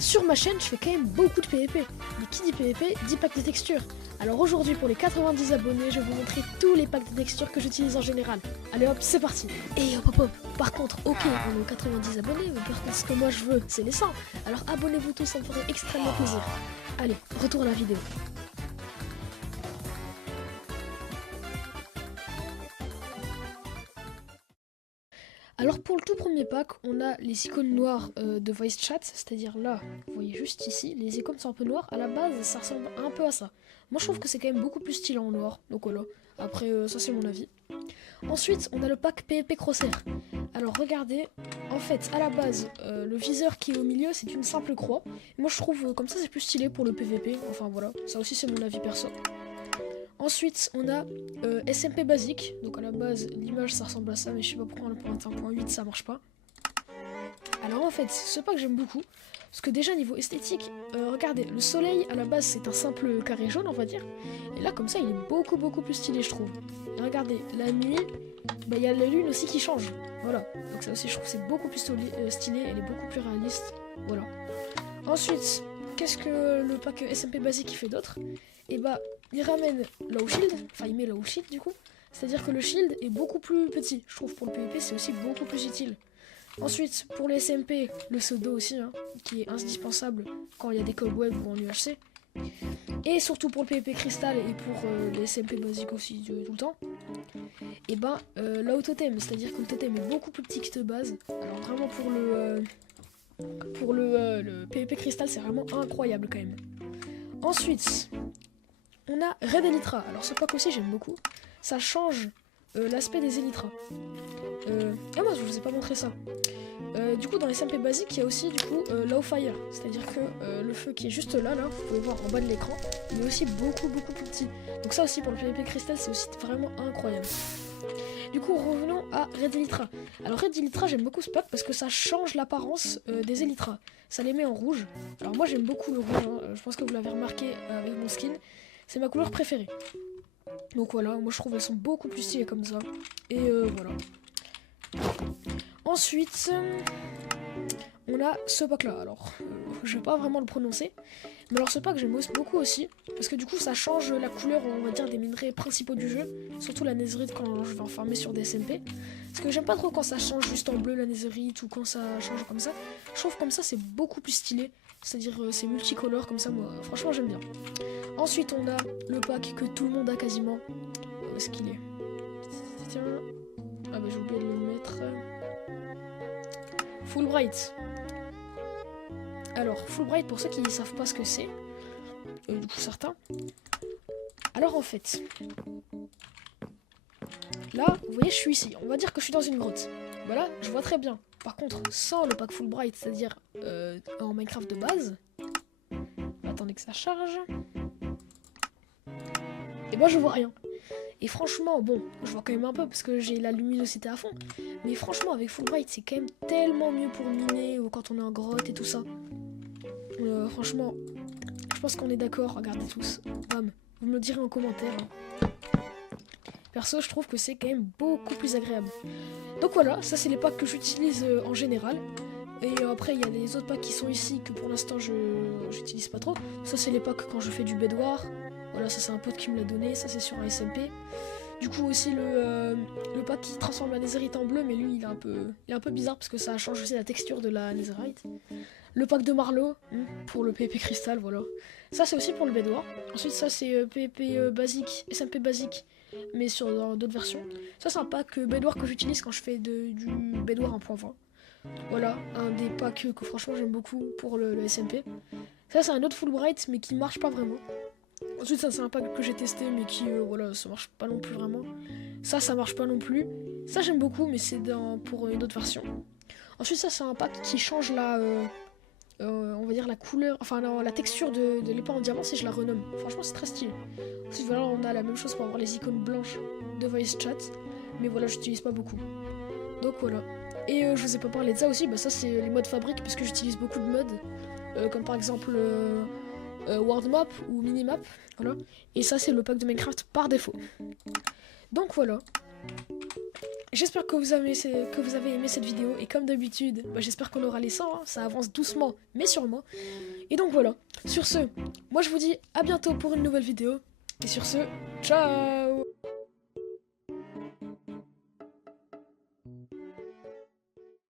sur ma chaîne, je fais quand même beaucoup de PVP. Mais qui dit PVP, dit pack de textures. Alors aujourd'hui, pour les 90 abonnés, je vais vous montrer tous les packs de textures que j'utilise en général. Allez hop, c'est parti. Et hop hop hop. Par contre, ok, on est aux 90 abonnés, mais par contre, ce que moi je veux, c'est les 100. Alors abonnez-vous tous, ça me ferait extrêmement plaisir. Allez, retour à la vidéo. Alors pour le tout premier pack, on a les icônes noires de voice chat, c'est-à-dire là, vous voyez juste ici, les icônes sont un peu noires. À la base, ça ressemble un peu à ça. Moi je trouve que c'est quand même beaucoup plus stylé en noir, donc voilà. Après, ça c'est mon avis. Ensuite, on a le pack PvP Crosshair. Alors regardez, en fait, à la base, le viseur qui est au milieu, c'est une simple croix. Et moi je trouve comme ça c'est plus stylé pour le PvP, enfin voilà, ça aussi c'est mon avis perso. Ensuite, on a SMP basique. Donc à la base, l'image ça ressemble à ça, mais je sais pas pourquoi pour 1.8 ça marche pas. Alors en fait, ce pack j'aime beaucoup. Parce que déjà niveau esthétique, regardez, le soleil à la base c'est un simple carré jaune on va dire. Et là comme ça il est beaucoup plus stylé je trouve. Et regardez, la nuit, bah il y a la lune aussi qui change. Voilà, donc ça aussi je trouve que c'est beaucoup plus stylé, elle est beaucoup plus réaliste. Voilà. Ensuite, qu'est-ce que le pack SMP basique il fait d'autre? Et bah il ramène low shield, enfin il met low shield du coup. C'est-à-dire que le shield est beaucoup plus petit. Je trouve pour le PvP c'est aussi beaucoup plus utile. Ensuite, pour les SMP, le pseudo aussi, hein, qui est indispensable quand il y a des cobwebs ou en UHC. Et surtout pour le PvP cristal et pour les SMP basiques aussi tout le temps. Et ben l'autotem, c'est-à-dire que le totem est beaucoup plus petit que de base. Alors vraiment pour le PvP cristal c'est vraiment incroyable quand même. Ensuite, on a Red Elytra. Alors ce pack aussi j'aime beaucoup. Ça change l'aspect des Elytras. Et moi je vous ai pas montré ça. Du coup dans les SMP basiques il y a aussi du coup Low Fire. C'est-à-dire que le feu qui est juste là, vous pouvez voir en bas de l'écran, il est aussi beaucoup plus petit. Donc ça aussi pour le PvP cristal c'est aussi vraiment incroyable. Du coup revenons à Red Elytra. Alors Red Elytra j'aime beaucoup ce pack parce que ça change l'apparence des Elytras. Ça les met en rouge. Alors moi j'aime beaucoup le rouge, hein. Je pense que vous l'avez remarqué avec mon skin. C'est ma couleur préférée. Donc voilà, moi je trouve elles sont beaucoup plus stylées comme ça. Et voilà. Ensuite, on a ce pack là. Alors, je vais pas vraiment le prononcer. Mais alors ce pack j'aime beaucoup aussi. Parce que du coup ça change la couleur, on va dire, des minerais principaux du jeu. Surtout la netherite quand je vais en farmer sur des SMP. Parce que j'aime pas trop quand ça change juste en bleu la netherite ou quand ça change comme ça. Je trouve comme ça c'est beaucoup plus stylé. C'est-à-dire c'est multicolore comme ça, moi franchement j'aime bien. Ensuite on a le pack que tout le monde a quasiment. Où est-ce qu'il est? Tiens. Ah bah j'ai oublié de le mettre. Fullbright. Alors Fullbright pour ceux qui ne savent pas ce que c'est. Du coup certains. Alors en fait. Là, vous voyez je suis ici. On va dire que je suis dans une grotte. Voilà, je vois très bien. Par contre, sans le pack Fullbright, c'est-à-dire en Minecraft de base. Attendez que ça charge. Et moi je vois rien. Et franchement, bon, je vois quand même un peu parce que j'ai la luminosité à fond. Mais franchement, avec Fullbright, c'est quand même tellement mieux pour miner ou quand on est en grotte et tout ça. Franchement, je pense qu'on est d'accord. Regardez tous. Bam. Vous me le direz en commentaire. Hein. Perso, je trouve que c'est quand même beaucoup plus agréable. Donc voilà, ça c'est les packs que j'utilise en général. Et après, il y a les autres packs qui sont ici que pour l'instant je n'utilise pas trop. Ça c'est les packs quand je fais du bedwar. Voilà, ça c'est un pote qui me l'a donné, ça c'est sur un SMP. Du coup aussi le pack qui transforme la netherite en bleu, mais lui il est un peu bizarre parce que ça change aussi la texture de la netherite. Le pack de Marlowe pour le PvP cristal, voilà. Ça c'est aussi pour le bedwar. Ensuite ça c'est PvP basique, SMP basique, mais sur d'autres versions. Ça c'est un pack bedwar que j'utilise quand je fais du bedwar 1.20. Voilà, un des packs que franchement j'aime beaucoup pour le SMP. Ça c'est un autre Fullbright mais qui marche pas vraiment. Ensuite ça c'est un pack que j'ai testé mais qui voilà ça marche pas non plus vraiment. Ça marche pas non plus. Ça j'aime beaucoup mais c'est pour une autre version. Ensuite ça c'est un pack qui change on va dire la couleur, enfin non, la texture de l'épée en diamant si je la renomme. Franchement c'est très stylé. Ensuite voilà on a la même chose pour avoir les icônes blanches de voice chat. Mais voilà j'utilise pas beaucoup. Donc voilà. Et je vous ai pas parlé de ça aussi, bah ça c'est les modes fabrique parce que j'utilise beaucoup de modes. Comme par exemple World Map ou Minimap, voilà. Et ça c'est le pack de Minecraft par défaut. Donc voilà. J'espère que vous avez aimé cette vidéo. Et comme d'habitude, bah, j'espère qu'on aura les 100. Hein. Ça avance doucement, mais sûrement. Et donc voilà. Sur ce, moi je vous dis à bientôt pour une nouvelle vidéo. Et sur ce, ciao!